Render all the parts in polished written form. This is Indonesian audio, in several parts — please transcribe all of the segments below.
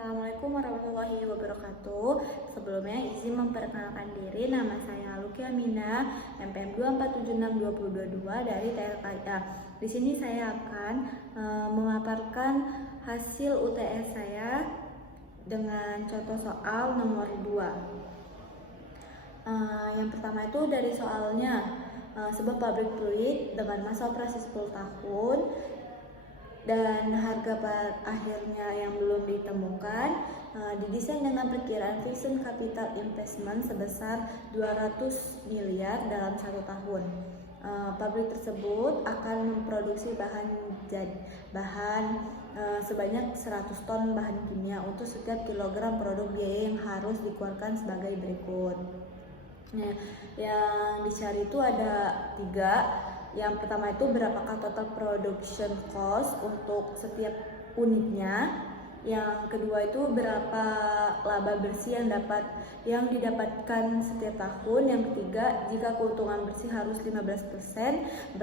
Assalamualaikum warahmatullahi wabarakatuh. Sebelumnya izin memperkenalkan diri, nama saya Luki Amina, MPM 2476222 dari TLKIA. Di sini saya akan memaparkan hasil UTS saya dengan contoh soal nomor 2. Yang pertama itu dari soalnya, sebuah pabrik fluid dengan masa operasi 10 tahun dan harga akhirnya yang belum ditemukan, didesain dengan perkiraan fixed capital investment sebesar 200 miliar dalam 1 tahun. Pabrik tersebut akan memproduksi bahan sebanyak 100 ton bahan kimia untuk setiap kilogram produk biaya yang harus dikeluarkan sebagai berikut. Nah, yang dicari itu ada 3. Yang pertama itu berapakah total production cost untuk setiap unitnya. Yang kedua itu berapa laba bersih yang didapatkan setiap tahun. Yang ketiga, jika keuntungan bersih harus 15%,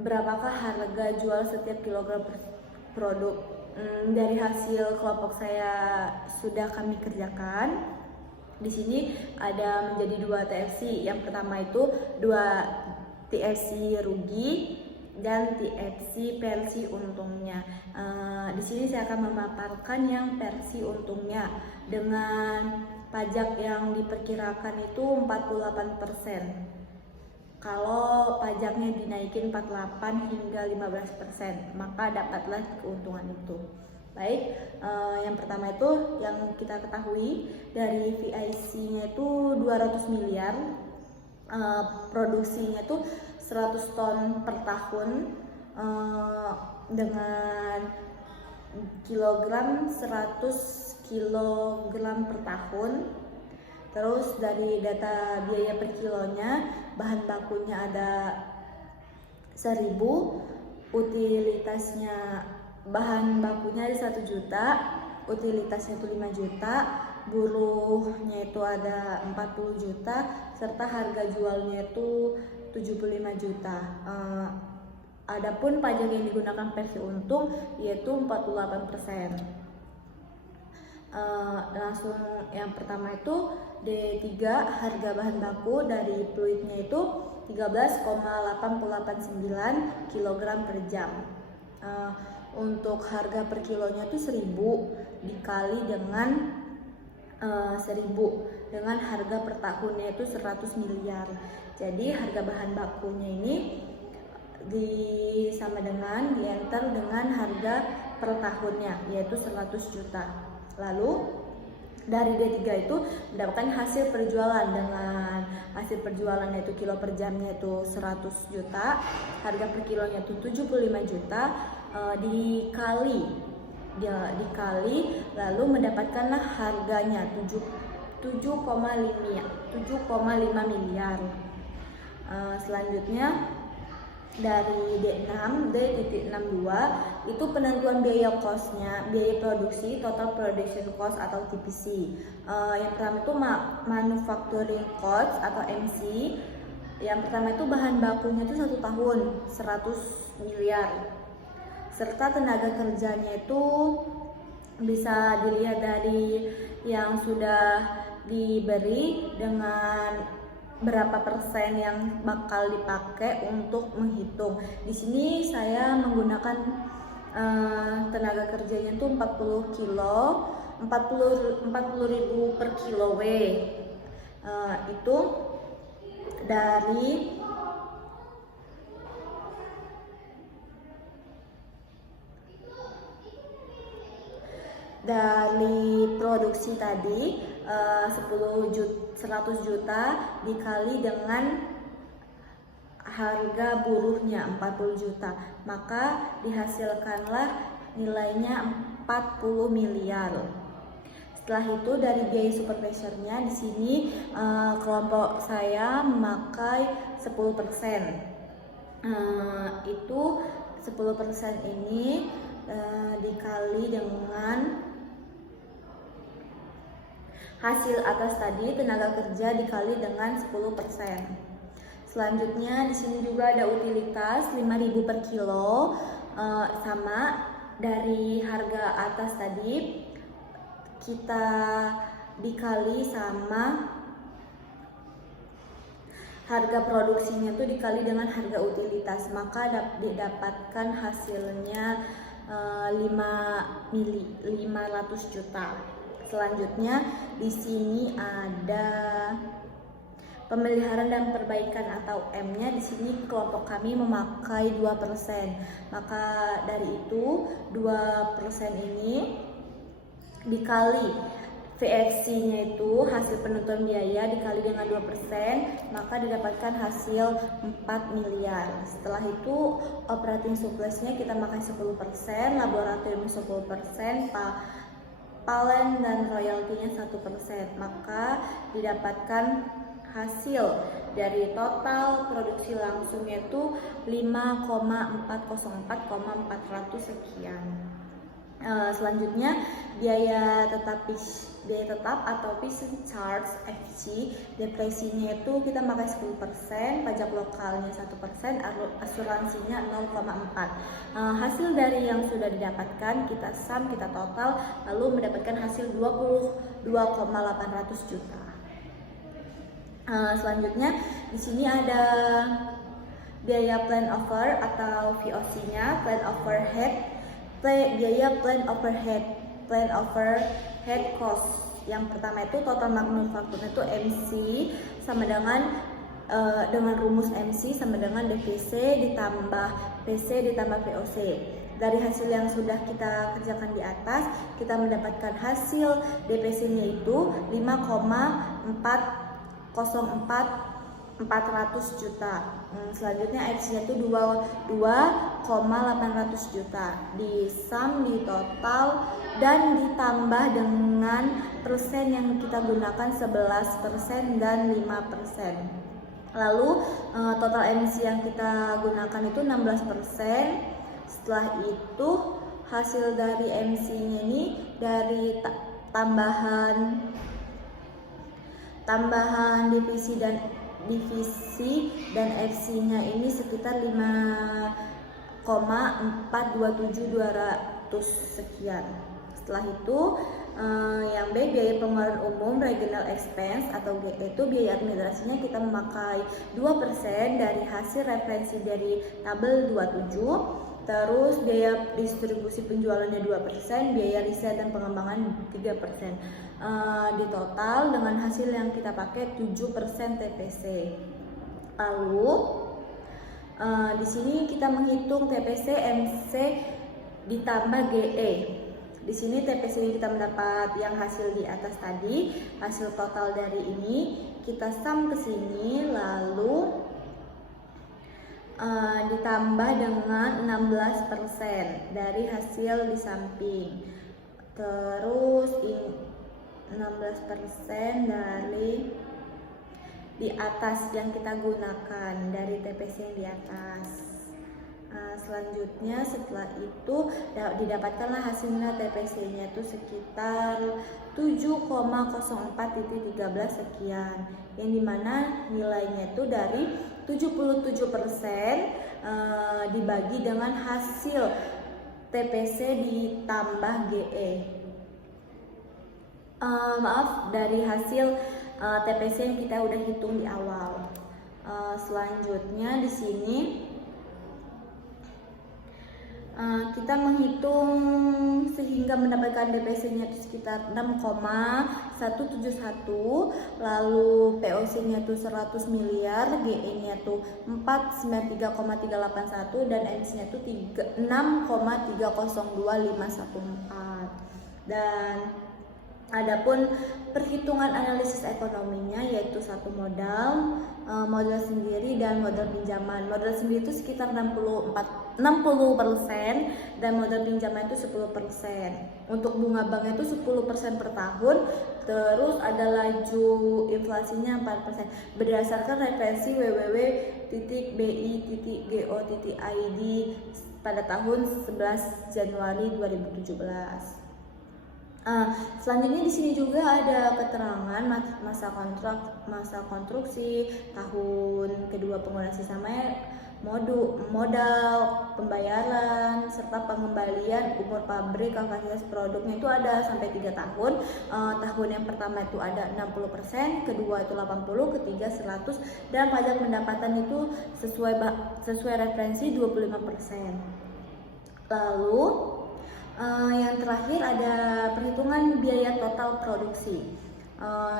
berapakah harga jual setiap kilogram produk. Dari hasil kelompok saya sudah kami kerjakan. Di sini ada menjadi 2 TFC. Yang pertama itu 2 TFC rugi dan TFC versi untungnya. Di sini saya akan memaparkan yang versi untungnya dengan pajak yang diperkirakan itu 48%. Kalau pajaknya dinaikin 48 hingga 15%, maka dapatlah keuntungan itu. Baik, yang pertama itu yang kita ketahui dari VIC-nya itu 200 miliar, produksinya itu 100 ton per tahun, dengan kilogram 100 kilogram per tahun. Terus dari data biaya per kilonya, bahan bakunya ada 1000, utilitasnya bahan bakunya ada 1 juta, utilitasnya itu 5 juta, buruhnya itu ada 40 juta, serta harga jualnya itu 75 juta. Adapun pajak yang digunakan versi untung yaitu 48%. Langsung yang pertama itu D3, harga bahan baku dari fluidnya itu 13,889 kg per jam. Untuk harga per kilonya itu 1000 dikali dengan 1000 dengan harga per tahunnya itu 100 miliar. Jadi harga bahan bakunya ini sama dengan dienter dengan harga per tahunnya yaitu 100 juta. Lalu dari D3 itu mendapatkan hasil perjualan, dengan hasil perjualannya itu kilo per jamnya itu 100 juta, harga per kilonya itu 75 juta, dikali lalu mendapatkanlah harganya 7,5 miliar. Selanjutnya dari D6.62 itu penentuan biaya costnya, biaya produksi, total production cost atau TPC. Yang pertama itu manufacturing cost atau MC. Yang pertama itu bahan bakunya itu 1 tahun 100 miliar, serta tenaga kerjanya itu bisa dilihat dari yang sudah diberi dengan berapa persen yang bakal dipakai untuk menghitung. Di sini saya menggunakan tenaga kerjanya itu 40 ribu per kilo itu dari produksi tadi 100 juta dikali dengan harga buruhnya 40 juta, maka dihasilkanlah nilainya 40 miliar. Setelah itu dari biaya supervisornya di sini kelompok saya memakai 10%. Itu 10% ini dikali dengan hasil atas tadi, tenaga kerja dikali dengan 10%. Selanjutnya di sini juga ada utilitas 5.000 per kilo, sama dari harga atas tadi kita dikali sama harga produksinya tuh dikali dengan harga utilitas, maka didapatkan hasilnya 500 juta. Selanjutnya di sini ada pemeliharaan dan perbaikan atau M-nya. Di sini kelompok kami memakai 2%. Maka dari itu 2% ini dikali VFC-nya itu hasil penentuan biaya dikali dengan 2%, maka didapatkan hasil 4 miliar. Setelah itu operating surplus-nya kita makan 10%, laboratorium 10%, palen dan royaltinya 1%, maka didapatkan hasil dari total produksi langsungnya itu 5,404,400 sekian. Selanjutnya biaya tetap atau fixed charge FC, depresinya itu kita pakai 10%, pajak lokalnya 1%, asuransinya 0,4. Hasil dari yang sudah didapatkan kita sum, kita total, lalu mendapatkan hasil 22,800 juta. Selanjutnya di sini ada biaya plan over atau VOC-nya, plan overhead, biaya plan overhead cost. Yang pertama itu total manufakturnya itu MC sama dengan rumus MC sama dengan DPC ditambah PC ditambah VOC. Dari hasil yang sudah kita kerjakan di atas, kita mendapatkan hasil DPC-nya itu 5,404 juta. Selanjutnya FC-nya itu 2,800 juta. Di sum, di total, dan ditambah dengan persen yang kita gunakan 11% dan 5%. Lalu total emisi yang kita gunakan itu 16%. Setelah itu hasil dari emisinya ini dari tambahan divisi dan FC-nya ini sekitar 5,427.200 sekian. Setelah itu yang B, biaya pengeluaran umum regional expense atau GE itu biaya administrasinya kita memakai 2% dari hasil referensi dari tabel 27. Terus biaya distribusi penjualannya 2%, biaya riset dan pengembangan 3%. Di total dengan hasil yang kita pakai 7% TPC. Lalu di sini kita menghitung TPC, MC ditambah GE. Di sini TPC ini kita mendapat yang hasil di atas tadi, hasil total dari ini kita sum ke sini, lalu ditambah dengan 16% dari hasil di samping. Terus 16% dari di atas yang kita gunakan dari TPC yang di atas. Selanjutnya setelah itu didapatkanlah hasilnya TPC-nya itu sekitar 7,04.13 sekian, yang dimana nilainya itu dari 77% dibagi dengan hasil TPC ditambah GE. Dari hasil TPC yang kita udah hitung di awal. Selanjutnya di sini kita menghitung sehingga mendapatkan DPC-nya itu sekitar 6,171, lalu POC-nya itu 100 miliar, GE-nya itu 493,381 dan MC-nya itu 6,302514. Dan adapun perhitungan analisis ekonominya yaitu satu modal sendiri dan modal pinjaman. Modal sendiri itu sekitar 60% dan modal pinjaman itu 10%. Untuk bunga banknya itu 10% per tahun. Terus ada laju inflasinya 4%. Berdasarkan referensi www.bi.go.id pada tahun 11 Januari 2017. Selanjutnya di sini juga ada keterangan masa konstruksi, tahun kedua penggunaan sisa modal, pembayaran, serta pengembalian umur pabrik, kapasitas produknya itu ada sampai 3 tahun. Tahun yang pertama itu ada 60%, kedua itu 80%, ketiga 100%, dan pajak pendapatan itu sesuai referensi 25%. Lalu yang terakhir ada perhitungan biaya total produksi.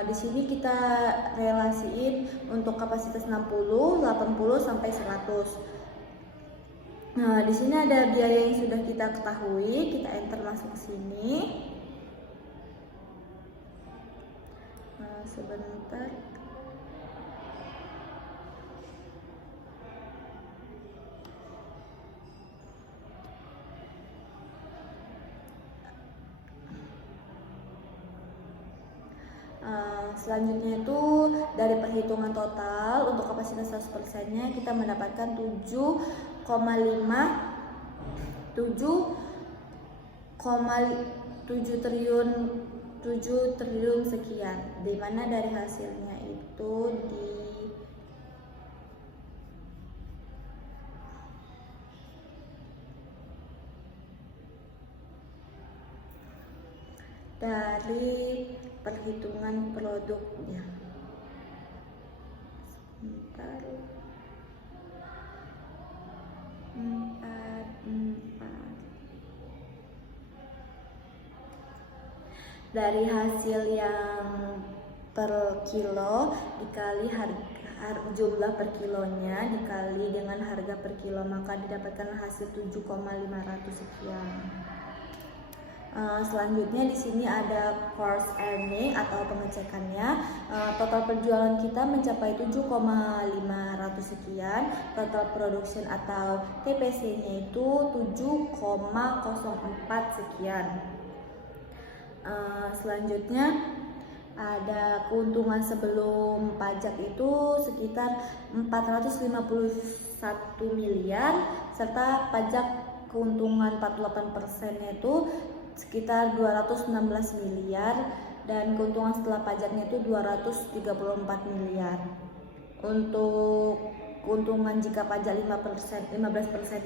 Di sini kita relasiin untuk kapasitas 60, 80 sampai 100. Nah, di sini ada biaya yang sudah kita ketahui, kita enter masuk ke sini. Sebentar. Selanjutnya itu dari perhitungan total untuk kapasitas 100%-nya kita mendapatkan 7 triliun sekian, di mana dari hasilnya itu dari perhitungan produknya. Sebentar. 4. Dari hasil yang per kilo dikali jumlah per kilonya dikali dengan harga per kilo, maka didapatkan hasil 7,500 sekian. Selanjutnya di sini ada cost earning atau pengecekannya. Total penjualan kita mencapai 7,500 sekian. Total production atau TPC-nya itu 7,04 sekian. Selanjutnya ada keuntungan sebelum pajak itu sekitar 451 miliar, serta pajak keuntungan 48%-nya itu sekitar 216 miliar, dan keuntungan setelah pajaknya itu 234 miliar. Untuk keuntungan jika pajak 15%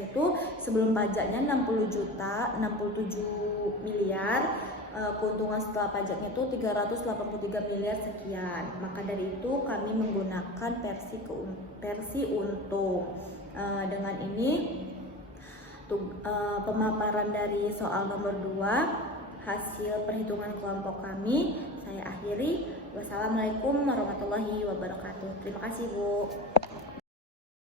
itu sebelum pajaknya 67 miliar, keuntungan setelah pajaknya itu 383 miliar sekian. Maka dari itu kami menggunakan versi untung. Dengan ini pemaparan dari soal nomor 2 hasil perhitungan kelompok kami saya akhiri. Wassalamualaikum warahmatullahi wabarakatuh. Terima kasih, Bu.